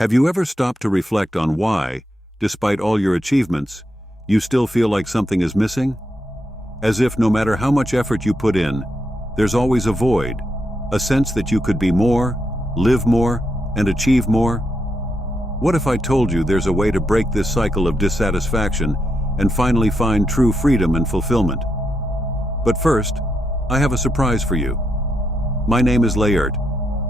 Have you ever stopped to reflect on why, despite all your achievements, you still feel like something is missing? As if no matter how much effort you put in, there's always a void, a sense that you could be more, live more, and achieve more? What if I told you there's a way to break this cycle of dissatisfaction and finally find true freedom and fulfillment? But first, I have a surprise for you. My name is Layert,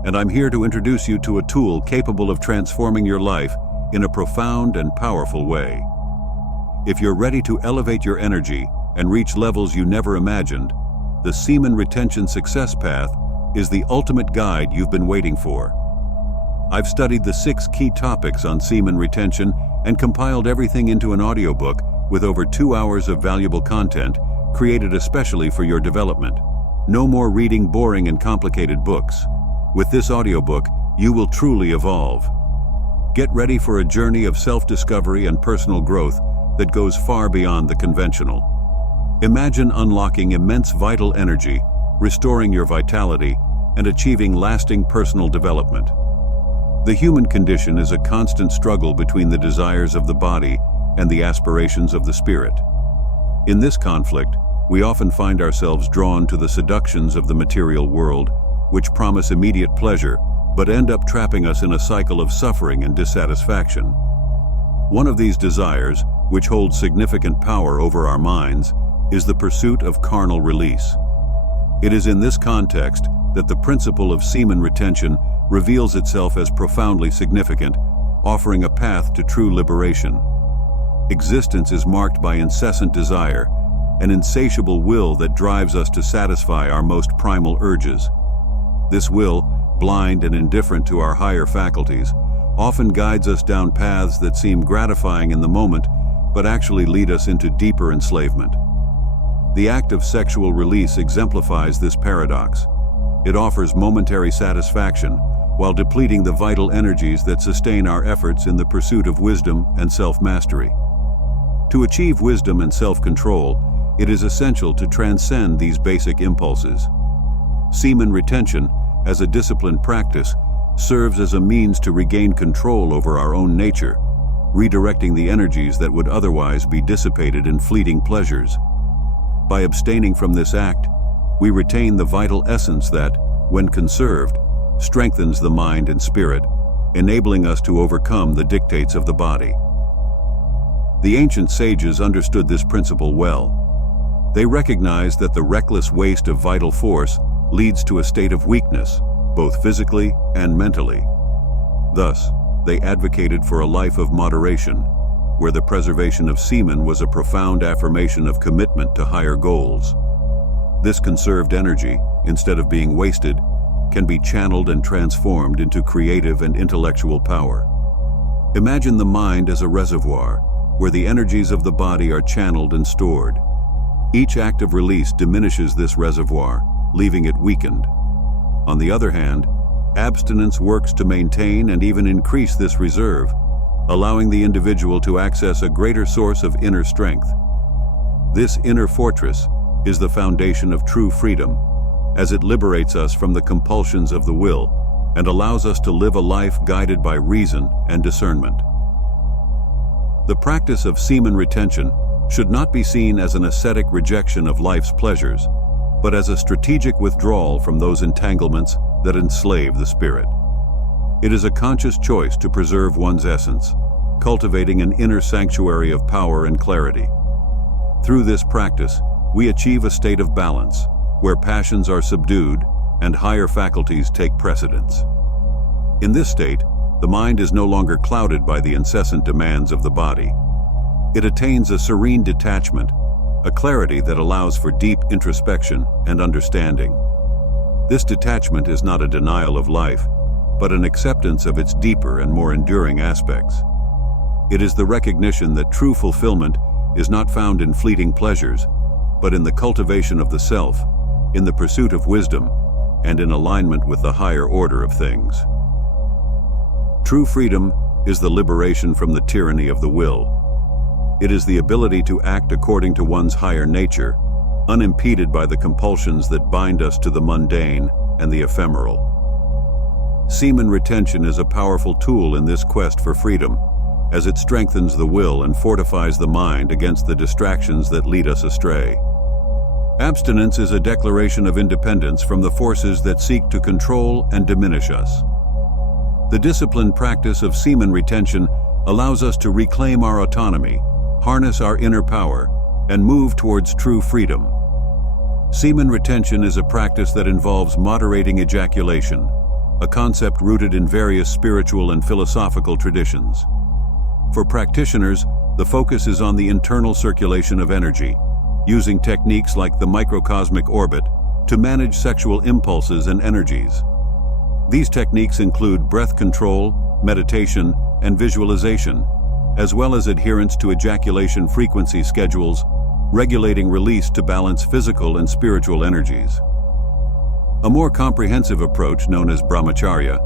and I'm here to introduce you to a tool capable of transforming your life in a profound and powerful way. If you're ready to elevate your energy and reach levels you never imagined, the Semen Retention Success Path is the ultimate guide you've been waiting for. I've studied the 6 key topics on semen retention and compiled everything into an audiobook with over 2 hours of valuable content created especially for your development. No more reading boring and complicated books. With this audiobook, you will truly evolve. Get ready for a journey of self-discovery and personal growth that goes far beyond the conventional. Imagine unlocking immense vital energy, restoring your vitality, and achieving lasting personal development. The human condition is a constant struggle between the desires of the body and the aspirations of the spirit. In this conflict, we often find ourselves drawn to the seductions of the material world, which promise immediate pleasure, but end up trapping us in a cycle of suffering and dissatisfaction. One of these desires, which holds significant power over our minds, is the pursuit of carnal release. It is in this context that the principle of semen retention reveals itself as profoundly significant, offering a path to true liberation. Existence is marked by incessant desire, an insatiable will that drives us to satisfy our most primal urges. This will, blind and indifferent to our higher faculties, often guides us down paths that seem gratifying in the moment, but actually lead us into deeper enslavement. The act of sexual release exemplifies this paradox. It offers momentary satisfaction while depleting the vital energies that sustain our efforts in the pursuit of wisdom and self-mastery. To achieve wisdom and self-control, it is essential to transcend these basic impulses. Semen retention, as a disciplined practice, serves as a means to regain control over our own nature, redirecting the energies that would otherwise be dissipated in fleeting pleasures. By abstaining from this act, we retain the vital essence that, when conserved, strengthens the mind and spirit, enabling us to overcome the dictates of the body. The ancient sages understood this principle well. They recognized that the reckless waste of vital force leads to a state of weakness, both physically and mentally. Thus, they advocated for a life of moderation, where the preservation of semen was a profound affirmation of commitment to higher goals. This conserved energy, instead of being wasted, can be channeled and transformed into creative and intellectual power. Imagine the mind as a reservoir, where the energies of the body are channeled and stored. Each act of release diminishes this reservoir, leaving it weakened. On the other hand, abstinence works to maintain and even increase this reserve, allowing the individual to access a greater source of inner strength. This inner fortress is the foundation of true freedom, as it liberates us from the compulsions of the will and allows us to live a life guided by reason and discernment. The practice of semen retention should not be seen as an ascetic rejection of life's pleasures, but as a strategic withdrawal from those entanglements that enslave the spirit. It is a conscious choice to preserve one's essence, cultivating an inner sanctuary of power and clarity. Through this practice, we achieve a state of balance, where passions are subdued and higher faculties take precedence. In this state, the mind is no longer clouded by the incessant demands of the body. It attains a serene detachment, a clarity that allows for deep introspection and understanding. This detachment is not a denial of life, but an acceptance of its deeper and more enduring aspects. It is the recognition that true fulfillment is not found in fleeting pleasures, but in the cultivation of the self, in the pursuit of wisdom, and in alignment with the higher order of things. True freedom is the liberation from the tyranny of the will. It is the ability to act according to one's higher nature, unimpeded by the compulsions that bind us to the mundane and the ephemeral. Semen retention is a powerful tool in this quest for freedom, as it strengthens the will and fortifies the mind against the distractions that lead us astray. Abstinence is a declaration of independence from the forces that seek to control and diminish us. The disciplined practice of semen retention allows us to reclaim our autonomy, harness our inner power, and move towards true freedom. Semen retention is a practice that involves moderating ejaculation, a concept rooted in various spiritual and philosophical traditions. For practitioners, the focus is on the internal circulation of energy, using techniques like the microcosmic orbit to manage sexual impulses and energies. These techniques include breath control, meditation, and visualization, as well as adherence to ejaculation frequency schedules, regulating release to balance physical and spiritual energies. A more comprehensive approach, known as brahmacharya,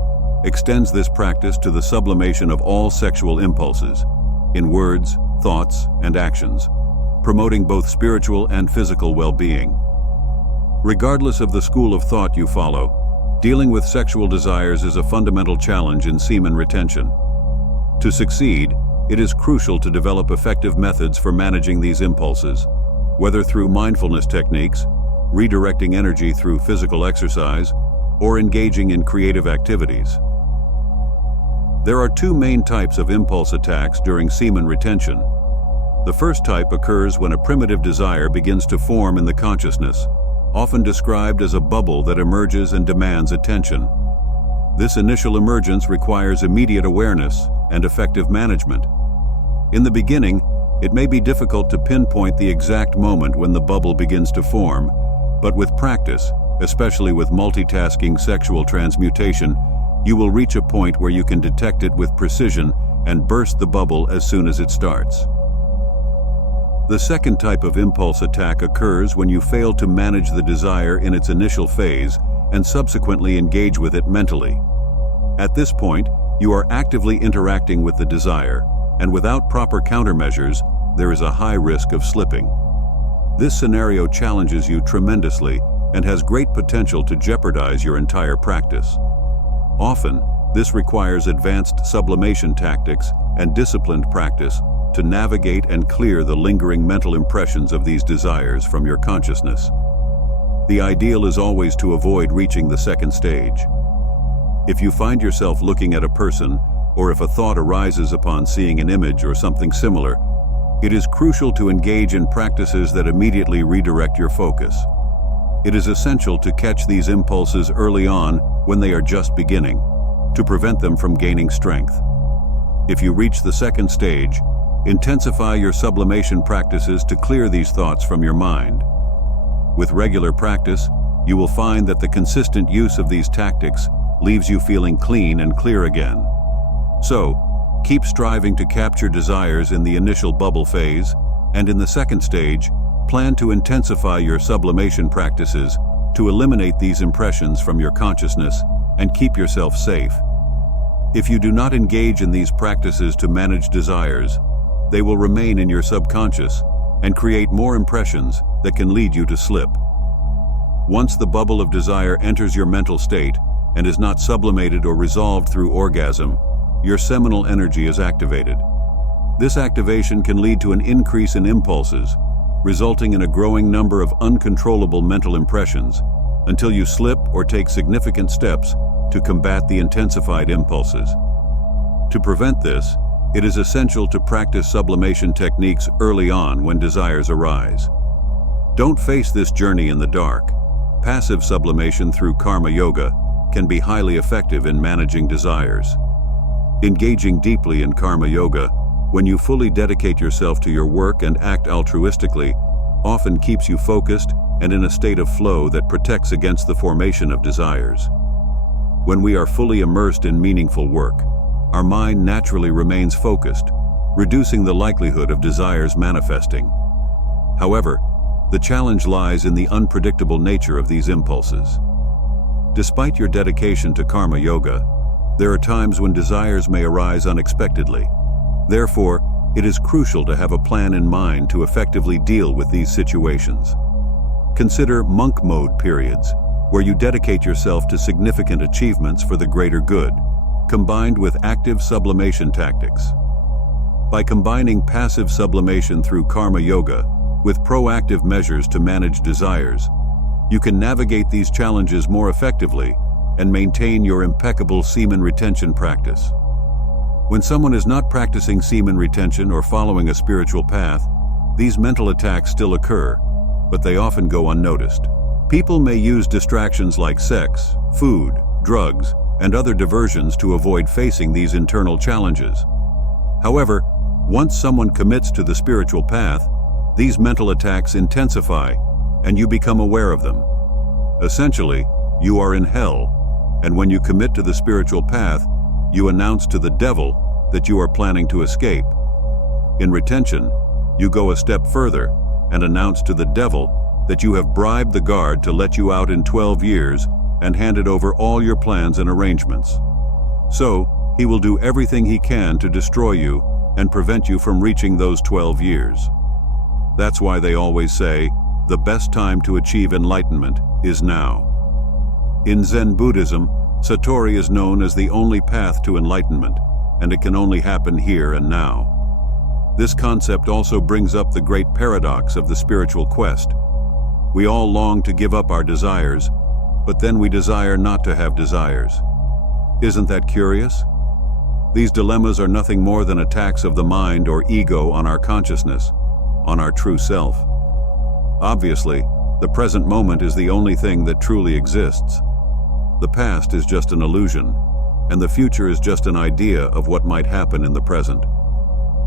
extends this practice to the sublimation of all sexual impulses, in words, thoughts, and actions, promoting both spiritual and physical well-being. Regardless of the school of thought you follow, dealing with sexual desires is a fundamental challenge in semen retention. To succeed, it is crucial to develop effective methods for managing these impulses, whether through mindfulness techniques, redirecting energy through physical exercise, or engaging in creative activities. There are two main types of impulse attacks during semen retention. The first type occurs when a primitive desire begins to form in the consciousness, often described as a bubble that emerges and demands attention. This initial emergence requires immediate awareness and effective management. In the beginning, it may be difficult to pinpoint the exact moment when the bubble begins to form, but with practice, especially with multitasking sexual transmutation, you will reach a point where you can detect it with precision and burst the bubble as soon as it starts. The second type of impulse attack occurs when you fail to manage the desire in its initial phase and subsequently engage with it mentally. At this point, you are actively interacting with the desire, and without proper countermeasures, there is a high risk of slipping. This scenario challenges you tremendously and has great potential to jeopardize your entire practice. Often, this requires advanced sublimation tactics and disciplined practice to navigate and clear the lingering mental impressions of these desires from your consciousness. The ideal is always to avoid reaching the second stage. If you find yourself looking at a person, or if a thought arises upon seeing an image or something similar, it is crucial to engage in practices that immediately redirect your focus. It is essential to catch these impulses early on when they are just beginning, to prevent them from gaining strength. If you reach the second stage, intensify your sublimation practices to clear these thoughts from your mind. With regular practice, you will find that the consistent use of these tactics leaves you feeling clean and clear again. So, keep striving to capture desires in the initial bubble phase, and in the second stage, plan to intensify your sublimation practices to eliminate these impressions from your consciousness and keep yourself safe. If you do not engage in these practices to manage desires, they will remain in your subconscious and create more impressions that can lead you to slip. Once the bubble of desire enters your mental state and is not sublimated or resolved through orgasm, your seminal energy is activated. This activation can lead to an increase in impulses, resulting in a growing number of uncontrollable mental impressions, until you slip or take significant steps to combat the intensified impulses. To prevent this, it is essential to practice sublimation techniques early on when desires arise. Don't face this journey in the dark. Passive sublimation through karma yoga can be highly effective in managing desires. Engaging deeply in karma yoga, when you fully dedicate yourself to your work and act altruistically, often keeps you focused and in a state of flow that protects against the formation of desires. When we are fully immersed in meaningful work, our mind naturally remains focused, reducing the likelihood of desires manifesting. However, the challenge lies in the unpredictable nature of these impulses. Despite your dedication to karma yoga, there are times when desires may arise unexpectedly. Therefore, it is crucial to have a plan in mind to effectively deal with these situations. Consider monk mode periods, where you dedicate yourself to significant achievements for the greater good, combined with active sublimation tactics. By combining passive sublimation through karma yoga with proactive measures to manage desires, you can navigate these challenges more effectively and maintain your impeccable semen retention practice. When someone is not practicing semen retention or following a spiritual path, these mental attacks still occur, but they often go unnoticed. People may use distractions like sex, food, drugs, and other diversions to avoid facing these internal challenges. However, once someone commits to the spiritual path, these mental attacks intensify, and you become aware of them. Essentially, you are in hell, and when you commit to the spiritual path, you announce to the devil that you are planning to escape. In retention, you go a step further and announce to the devil that you have bribed the guard to let you out in 12 years and handed over all your plans and arrangements. So, he will do everything he can to destroy you and prevent you from reaching those 12 years. That's why they always say, the best time to achieve enlightenment is now. In Zen Buddhism, Satori is known as the only path to enlightenment, and it can only happen here and now. This concept also brings up the great paradox of the spiritual quest. We all long to give up our desires, but then we desire not to have desires. Isn't that curious? These dilemmas are nothing more than attacks of the mind or ego on our consciousness, on our true self. Obviously, the present moment is the only thing that truly exists. The past is just an illusion, and the future is just an idea of what might happen in the present.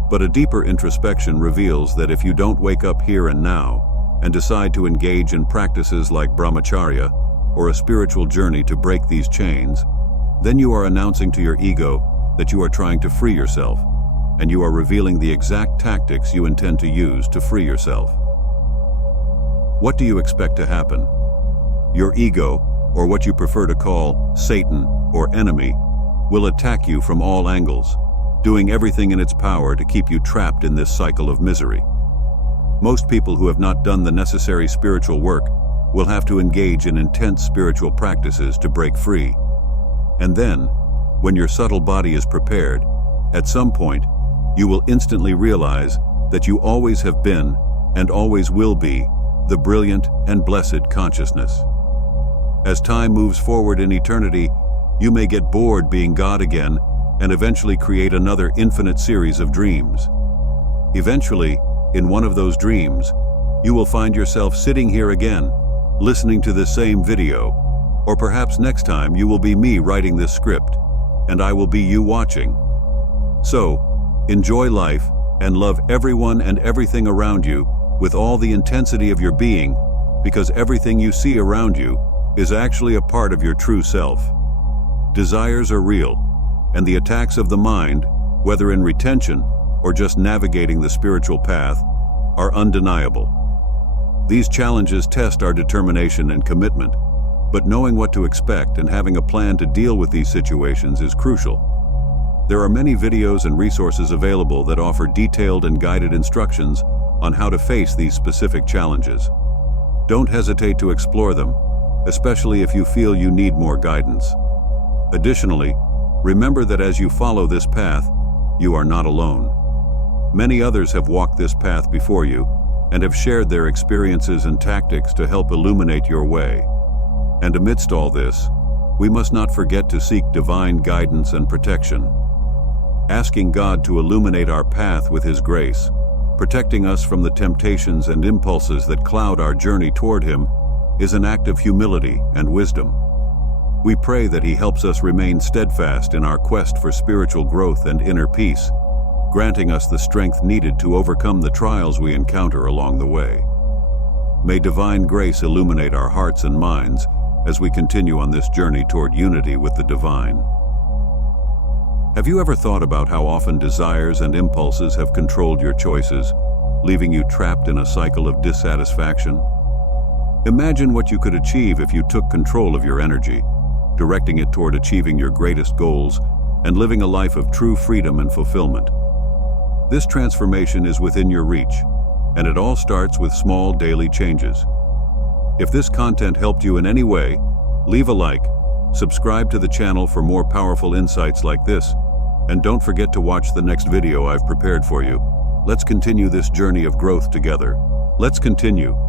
But a deeper introspection reveals that if you don't wake up here and now and decide to engage in practices like brahmacharya or a spiritual journey to break these chains, then you are announcing to your ego that you are trying to free yourself, and you are revealing the exact tactics you intend to use to free yourself. What do you expect to happen? Your ego, or what you prefer to call Satan or enemy, will attack you from all angles, doing everything in its power to keep you trapped in this cycle of misery. Most people who have not done the necessary spiritual work will have to engage in intense spiritual practices to break free. And then, when your subtle body is prepared, at some point, you will instantly realize that you always have been, and always will be, the brilliant and blessed consciousness. As time moves forward in eternity, you may get bored being God again and eventually create another infinite series of dreams. Eventually, in one of those dreams, you will find yourself sitting here again, listening to this same video, or perhaps next time you will be me writing this script, and I will be you watching. So, enjoy life and love everyone and everything around you with all the intensity of your being, because everything you see around you is actually a part of your true self. Desires are real, and the attacks of the mind, whether in retention or just navigating the spiritual path, are undeniable. These challenges test our determination and commitment, but knowing what to expect and having a plan to deal with these situations is crucial. There are many videos and resources available that offer detailed and guided instructions on how to face these specific challenges. Don't hesitate to explore them, especially if you feel you need more guidance. Additionally, remember that as you follow this path, you are not alone. Many others have walked this path before you and have shared their experiences and tactics to help illuminate your way. And amidst all this, we must not forget to seek divine guidance and protection. Asking God to illuminate our path with His grace, protecting us from the temptations and impulses that cloud our journey toward Him, is an act of humility and wisdom. We pray that He helps us remain steadfast in our quest for spiritual growth and inner peace, granting us the strength needed to overcome the trials we encounter along the way. May divine grace illuminate our hearts and minds as we continue on this journey toward unity with the divine. Have you ever thought about how often desires and impulses have controlled your choices, leaving you trapped in a cycle of dissatisfaction? Imagine what you could achieve if you took control of your energy, directing it toward achieving your greatest goals and living a life of true freedom and fulfillment. This transformation is within your reach, and it all starts with small daily changes. If this content helped you in any way, Leave a like, subscribe to the channel for more powerful insights like this, and don't forget to watch the next video I've prepared for you. Let's continue this journey of growth together. Let's continue.